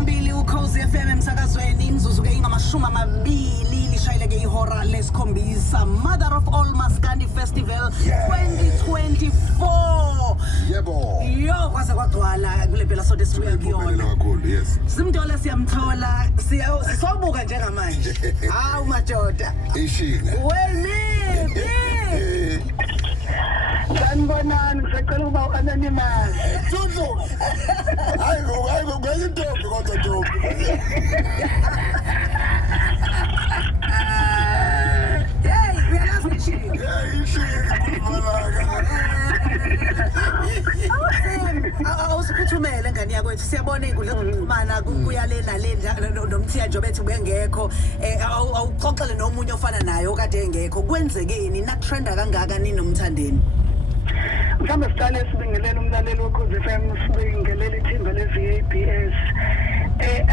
phambili uKhozi FM emsakazweni imzuzu ke ingamashumi amabili lishayeleke ihora lesikhombisa. Mother of all Maskandi Festival 2024. Yebo. Yo kwaze kwadwala kule phela sonke sibuya kuyona. Yes. UZIMDOLLER siyamthola sisobuka njengamanje. Hawu madoda. Ishina. Wemi. Sanibonani ngisacela ukuba u-anonymous. Tutu. Hayi ngayintombi kodwa ntombi. Hey, uyazi ishini. Hey, ishini kumalaka. Awusiphuthumele ngani yakwethu siyabona inkundla zokuxhumana kuyale nale nomthiya nje bethi bengekho awuxoxele nomunye ofana naye okade engekho kwenzekeni na trenda kangaka nini uMthandeni. Mhlawumbe siqale sibingelele umlaleli woKhozi FM sibingelele ithimba le-VABS.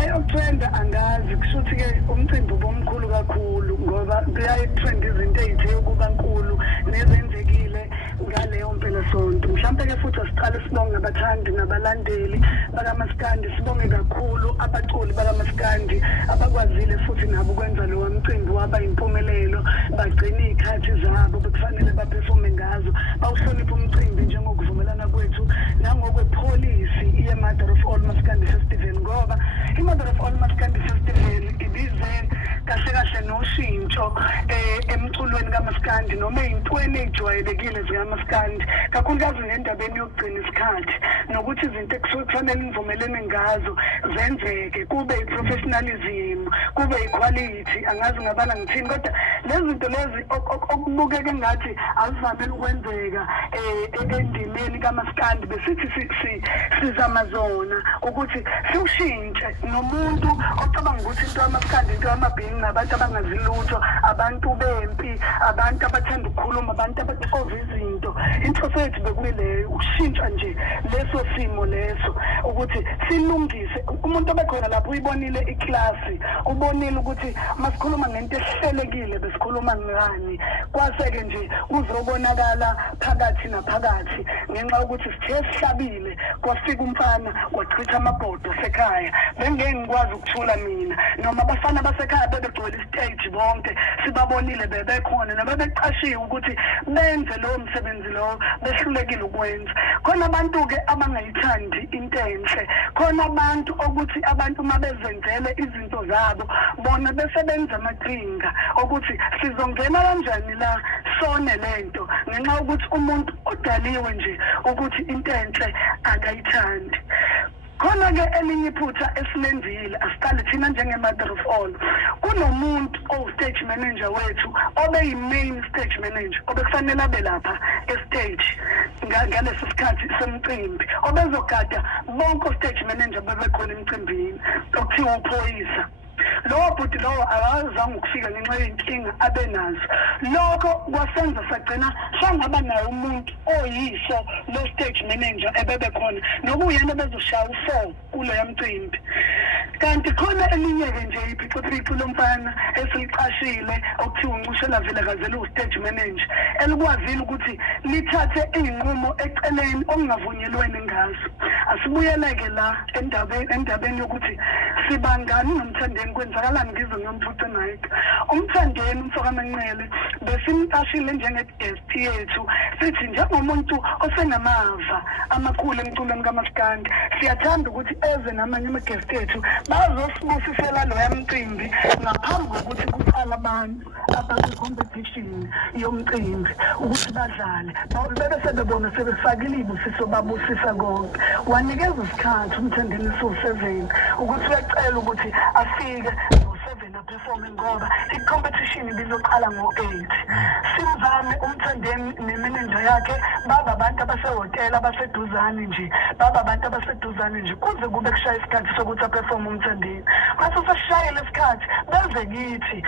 Eyokutrenda angazi kushuthi-ke umcimbi ubomkhulu kakhulu ngoba kuyayi-trend izinto ey'the ukuba nkulu nezenzekile ngaleyo mpelasonto. Mhlawumbe-ke futhi asiqale sibonge abathandi nabalandeli bakaMaskandi, sibonge kakhulu abaculi bakaMaskandi abakwazile futhi nabo ukwenza lowa mcimbi waba impumelelo, bagcina iy'khathi zabo bekufanele baphefome ngazo, bawuhlonipha umcimbi njengokuvumelana kwethu nangokwepolisi ye-Mother of all Maskandi Festival ngoba i-Mother of all Maskandi Festival ibize kahle kahle noshintsho emculweni kaMaskandi noma ey'ntweni ey'jwayelekile zikaMaskandi, kakhulukazi ngendabeni yokugcina isikhathi nokuthi izinto ekusuke kufanele nivumelene ngazo zenzeke, kube i-professionalism, kube i-quality, angazi ngabala ngithini kodwa lezi zinto lezi okubukeke ngathi azivamile ukwenzeka endimeni kaMaskandi besithi sizama zona ukuthi siwushintshe nomuntu ocabanga ukuthi into yamaskandi into yamabhingi nabantu abangazilutho, abantu bempi, abantu abathanda ukukhuluma, abantu abaxova izinto. Inhloso yethu bekuyileyo ukushintsha nje leso simo leso ukuthi silungise. Umuntu obekhona lapho uyibonile iklasi, ubonile ukuthi masikhuluma ngento ehlelekile besikhuluma ngani, kwaseke nje kuzobonakala phakathi naphakathi ngenxa ukuthi sithe sihlabile kwafika umfana wachitha amabhodo sekhaya. Bengeke ngikwazi ukuthula mina noma abafana basekhaya bebegcwele istage bonke sibabonile bebekhona nabebeqashiwe ukuthi benze lowo msebenzi lowo behlulekile ukwenza. Khona abantu-ke abangayithandi into enhle, khona abantu ukuthi abantu mabezenzele izinto zabo bona besebenza amaqhinga ukuthi sizongena kanjani la sone lento ngenxa yokuthi umuntu odaliwe nje ukuthi into enhle akayithandi. Khona-ke elinye iphutha esilenzile asiqale thina njenge-Mother of all, kunomuntu owu-stage manager wethu obeyi-main stage manager obekufanele abe lapha estage ngaleso sikhathi semcimbi obezogada bonke o-stage manager bebekhona emcimbini okuthiwa uphoyisa. Lowo bhuti lowo akazange ukufika ngenxa yey'nkinga abenazo. Lokho kwasenza sagcina sangaba naye umuntu oyiso lo-stage manager ebebekhona nokuyena bezoshaya u-4 kuloya mcimbi. Kanti khona elinye-ke nje iphicophico lomfana esiliqashile okuthiwa uncushela vele kazela u-stage manager elikwazile ukuthi lithathe iy'nqumo eceleni okungavunyelwene ngazo. Asibuyeleke la endabeni yokuthi sibangani noMthandeni, kwenzakalani ngizo ngiyomphuca naye. uMthandeni umfokamenqele besimqashile njenge-guest yethu sithi njengomuntu osenamava amakhulu emculweni kaMaskandi siyathanda ukuthi eze namanye ama-guest ethu bazosibusisela loya mcimbi ngaphambi kokuthi kuqala abantu abakwi-competition yomcimbi ukuthi badlale bebe sebebona sebefakile ibusiso babusisa konke. Wanikeza isikhathi uMthandeni so-7 ukuthi uyacela ukuthi afike ngo-7 aphefome ngoba i-competition ibizoqala ngo-8. Simzame uMthandeni nemanager yakhe baba abantu abasehhotela abaseduzane nje kuze kube kushaya isikhathi sokuthi aphefome uMthandeni. Mase sesishayile isikhathi beze kithi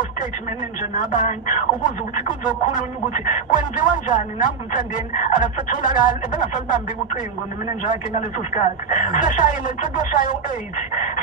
o-stage manager nabanye ukuze ukuthi kuzokhulunywa ukuthi kwenziwa njani nangu uMthandeni akasatholakali bengasalibambi ucingo nemanager yakhe ngaleso sikhathi. Seshayile sekuyoshaya u-8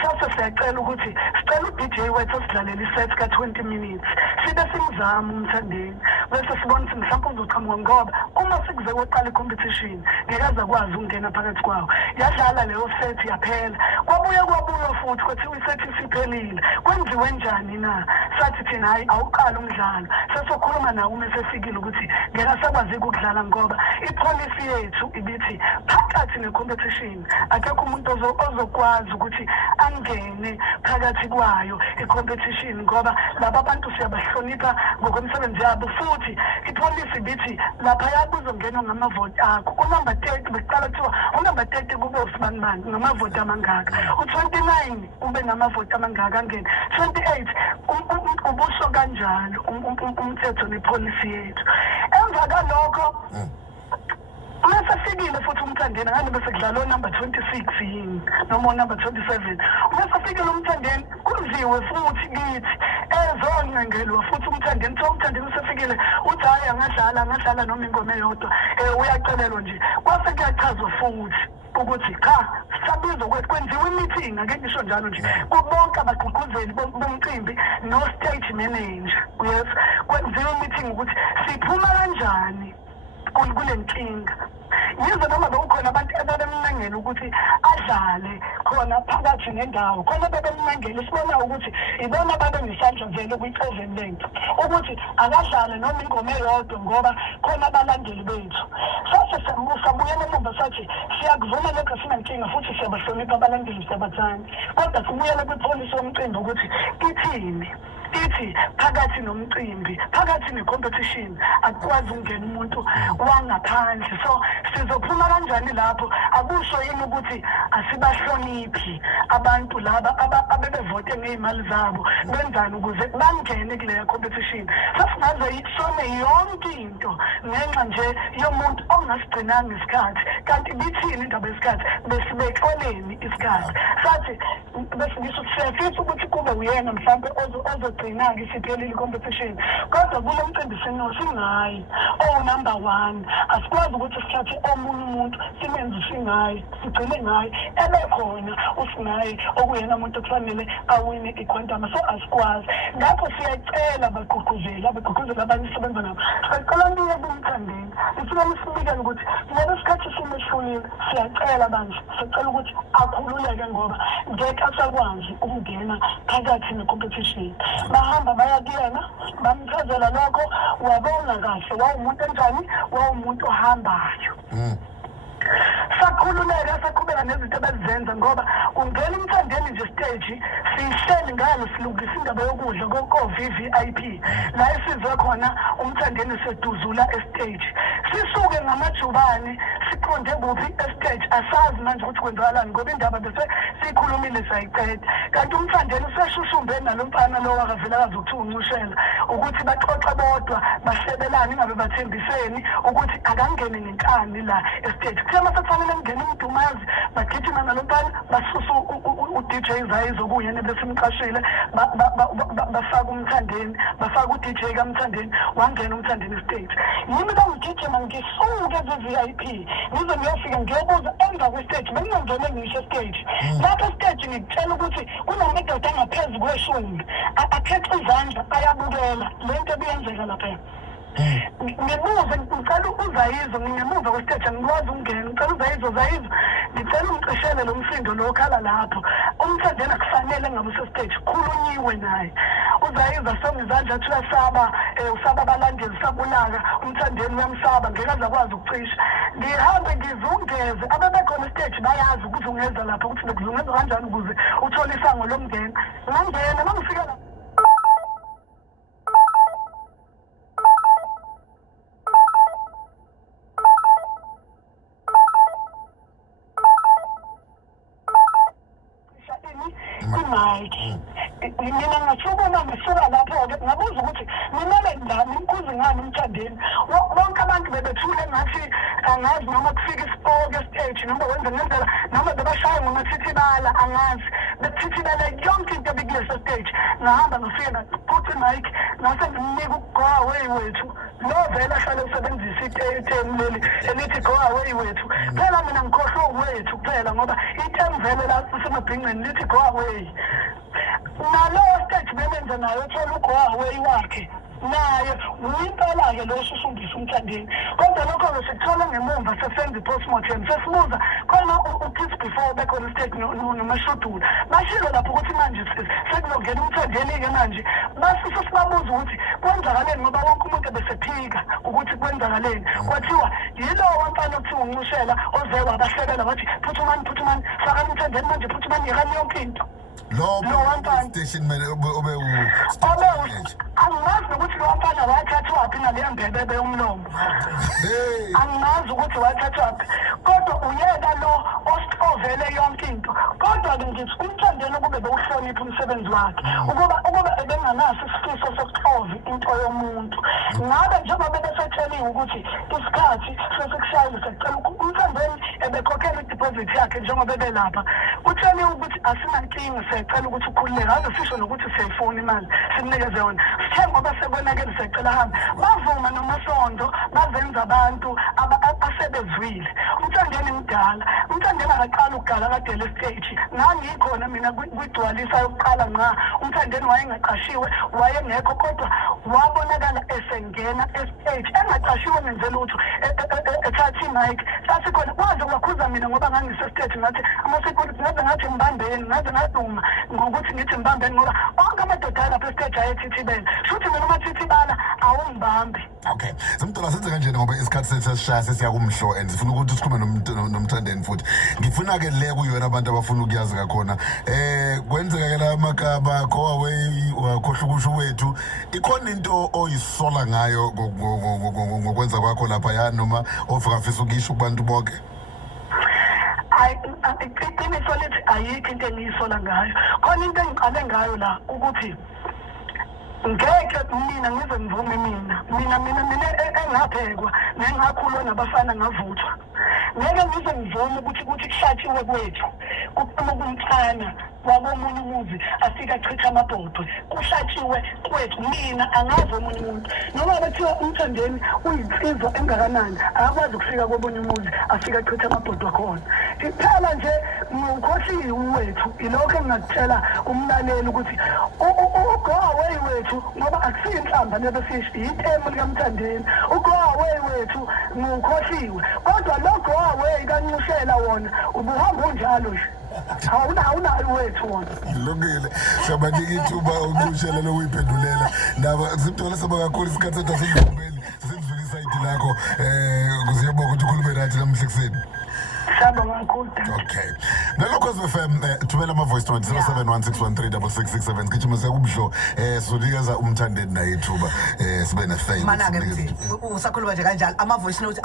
sase siyacela ukuthi sicela u-DJ wethu osidlalela iset ka-20 minutes sibe simzama uMthandeni bese sibona ukuthi mhlawumbe uzoqhamuka ngoba uma sekuze kweqala i-competition ngeke aze akwazi ukungena phakathi kwawo. Yadlala leyo set yaphela kwaba kwabuya futhi kwethiwa isethi siphelile kwenziwe njani na sathi thina hayi awuqala umdlalo sesokhuluma nawe uma sefikile ukuthi ngeke sakwazi ukudlala ngoba ipolicy yethu ibithi phakathi necompetition akekho umuntu ozokwazi ukuthi angene phakathi kwayo icompetition ngoba laba bantu siyabahlonipha ngokomsebenzi yabo futhi ipolicy ibithi lapha yakuzongena ngamavoti akho unumber 30 beqala kuthiwa unumber 30 kube usibanibani ngamavoti amangaka u29 ube ngamavoti amangaka angene 28 ubusho kanjalo umthetho nepolicy yethu emva kalokho Umasafikile futhi uMthandeni ngani bese kudlala number 26 yini noma number 27 umasafikile uMthandeni kunziwe futhi kithi ezoncengelwa futhi uMthandeni uMthandeni usefikile uthi hayi angadlala noma ingoma eyodwa uyacelelwa nje kwase kuyachazwa futhi ukuthi cha sabizwa kwenziwe meeting ake ngisho njalo nje kubonke abagqugquzeli bomcimbi no stage manager yes kwenziwe meeting ukuthi siphuma kanjani kulenkinga yize noma bekukhona abantu ababemngengela ukuthi adlale khona phakathi nendawo khona bebemngengela sibona ukuthi ibona babe nesandla vele kwi-president ukuthi akadlale noma ingoma eyodwa ngoba khona abalandeli bethu sase sabuyela emuva sathi siyakuvuma lokho sinankinga futhi siyabahlonipha abalandeli siyabathanda kodwa sibuyele kwipolicy yomcimbi ukuthi ithini ithi phakathi nomcimbi phakathi necompetition akwazi ukungena umuntu wangaphandle so sizophuma kanjani lapho akusho yini ukuthi asibahloniphi abantu laba abebevote ngezimali zabo benzani ukuze bangene kule competition sasingaze isone yonke into ngenxa nje yomuntu ongasigcinanga isikhathi kanti bithini indaba yesikhathi besibexoleni isikhathi sathi bese ngisho siyafisa ukuthi kube uyena mhlawumbe ozogcina-ke isiphelile competition kodwa kulo mcimbi singayi number 1 asikwazi ukuthi sithathe omunye umuntu simenze singayi sigcine ngayi ebekhona usingayi okuyena umuntu okufanele awine iquantum so asikwazi ngakho siyacela abagqugquzeli abanye isebenza nabo sicela niye kuMthandeni sifuna nisibikele ukuthi ngoba isikhathi simeshulile siyacela manje sicela ukuthi akhululeke ngoba ngeke asakwazi ukungena phakathi necompetition bahamba baya kuyena bamchazela lokho wabona kahle wawumuntu enjani wawumuntu ohambayo sakhululeka saqhubeka nezinto abazenza ngoba ungena uMthandeni nje stage sihleli ngalo silungisa indaba yokudla ko-VVIP la isizwe khona uMthandeni seduzula estage sisuke ngamajubane siqonde kuphi estage asazi manje ukuthi kwenzakalani ngoba indaba bese sikhulumile sayiqeda kanti uMthandeni useshushumbe nalomfana lo wakavela kazi ukuthiwa uncushela ukuthi baxoxa bodwa bahlebelane ingabe bathembiseni ukuthi akangene ngenkani la estage kuthiwa sekufanele ngene umdumazi bagijima nalomfana basusa u-DJ Zayizo kuyena besimqashile bafaka uMthandeni bafaka u-DJ kaMthandeni wangena uMthandeni stage yimi bangigijima ngisuke ze-VIP ngize ngiyofika ngiyobuza emva kwestage bengingangene ngisho stage lapho stage ngikutshela ukuthi kunamadoda angaphezu kweshumi akhethe izandla ayabukela lento ebiyenzeka lapha ngibuze ngicela uZayizo ngemuva kwestage ngikwazi ukungena ngicela Zayizo ngicela umqeshele lo msindo lo khala lapho uMthandeni akufanele ngabe usestage khulunyiwe naye uZayizo asongizandla athi usaba abalandeli sabulaka uMthandeni uyamsaba ngeke azakwazi ukucisha ngihambe ngizungeze ababekhona stage bayazi ukuthi ungeza lapho ukuthi bekuzungeza kanjani ukuze uthole isango lomngena ngangena mangifika lapho Mike mina ngasukuma ngisuka lapho-ke ngabuza ukuthi ngimele ngani imkhuzi ngani uMthandeni bonke abantu bebethule ngathi angazi noma kufika isipoke estage noma wenza ngendlela noma bebashaye ngomathithibala angazi bethithibela yonke into ebikule stage ngahamba ngifike ngaphutha imike ngase ngimnika go away wethu lo vele ahlale usebenzisa item leli elithi go away wethu phela mina ngikhohlwa wethu kuphela ngoba item vele la usemabhingqeni lithi go away nalo stage belenza nayo uthola ugo away wakhe naye uyimpela-ke lo usufundisa uMthandeni kodwa lokho-ke sikuthola ngemumva sesenza i-postmortem sesibuza khona u-kids before bekhona istate nomashudula bashilo lapho ukuthi manje sekuzongena uMthandeni-ke manje basise sibabuza ukuthi kwenzakaleni ngoba wonke umuntu ebesephika ukuthi kwenzakaleni kwathiwa yilowo wamfana okuthiwa uncushela oze wabahlebela wathi phuthumani fakani uMthandeni manje phuthumani yekani yonke into lo station mele angimazi ukuthi lo mfana wathathwa waphi naleyo mbebebe yomlomo angimazi ukuthi wathathwa waphi kodwa uyena lo ovele yonke into kodwa-ke ngithi uMthandeni ukube bewuhlonipha umsebenzi wakhe ukuba ebenganaso isifiso sokuxova into yomuntu ngabe njengoba besetsheliwe ukuthi isikhathi sesikushayile sekucela uMthandeni ebekhokhela i-deposit yakhe njengoba ebelapha kutsheliwe ukuthi asinankinga siyacela ukuthi ukhululeke ave sisho nokuthi siyayifuna imali simnikeze yona sithe ngoba sekonakele siyacela hambe bavuma nomasondo bazenza abantu asebezwile uMthandeni mdala uMthandeni akaqala ukugala kade le stage ngangikhona mina kwigcwalisa yokuqala nqa uMthandeni wayengaqashiwe wayengekho kodwa wabonakala esengena estage engaqashiwe ngenze lutho ethatha imic sasikhona kwaze kwakhuza mina ngoba ngangisestage ngathi ama-security ngaze mbambeni ngaze ngaduma ngokuthi ngithi mbambeni ngoba onke amadoda lapha estage ayethithibela shuthi mina uma thithibala awungibambi. Okay, Zimdollera senze kanjena ngoba isikhathi sesishaya sesiya kumhlo and sifuna ukuthi sikhulume noMthandeni futhi ngifuna-ke le kuyona abantu abafuna ukuyazi kakhona kwenzeka-ke la magaba go-away wakhohlwa ukusho wethu ikhona into oyisola ngayo ngokwenza kwakho laphaya noma ofika ukisho kubantu bonke? Iqiniso lithi ayikho into engiyisola ngayo khona into engiqale ngayo la ukuthi ngeke mina ngize ngivume mina engaphekwa nengakhulwa nabafana ngavuthwa ngeke ngize ngivume ukuthi kushatshiwe kwethu kuphuma kumfana wakomunye umuzi afika achitha amabhodwe kushatshiwe kwethu mina angazi omunye umuntu noma bethiwa uMthandeni uyinsizwa engakanani akakwazi ukufika komunye umuzi afika achitha amabhodwe khona iphela nje ngokuthi uwethu ilokho engakutshela umlaleli ukuthi uGoaway wethu ngoba akusiyo inhlamba nebesisho itemu likaMthandeni uGoaway wethu ngukhohliwe kodwa lo Goaway kancushela wona ubuhamba unjalo nje awunayo wethu wona ilungile siyabanika ithuba uNcushela lo uyiphendulela naba Zimdollera saba kakhulu isikhathi sethu asidluleli sisindlula isayidi lakho kuziyabonga ukuthi ukhulume nathi namhla ekuseni. Okay. Ngalokho FM thumela ama voice note 0716136667 gijima sekumhlo sizonikeza uMthandeni naye ithuba sibe ne fame. Mana-ke mthi usakhuluma nje kanjalo ama voice note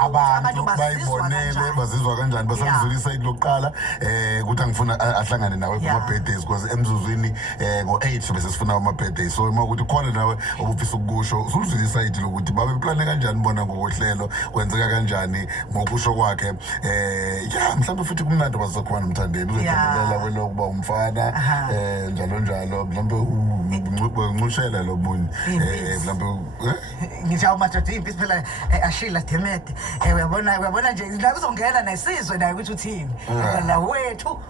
abantu bayibonele bazizwa kanjani basazulisa ilokuqala ukuthi angifuna ahlangane nawe kuma birthdays because emzuzwini ngo8 bese sifuna ama birthdays so uma ukuthi khona nawe obufisa ukusho uzulizisa ithi lokuthi babe plane kanjani bona ngokohlelo kwenzeka kanjani ngokusho kwakhe ya mhlawumbe futhi kumnandi bazokhona uMthandeni uzophumelela kwelokuba umfana njalo mhlawumbe uncushela lo munye mhlawumbe ngishawa madoda impisi phela ashila demede uyabona nje la kuzongena nesizwe naye ukuthi uthini la wethu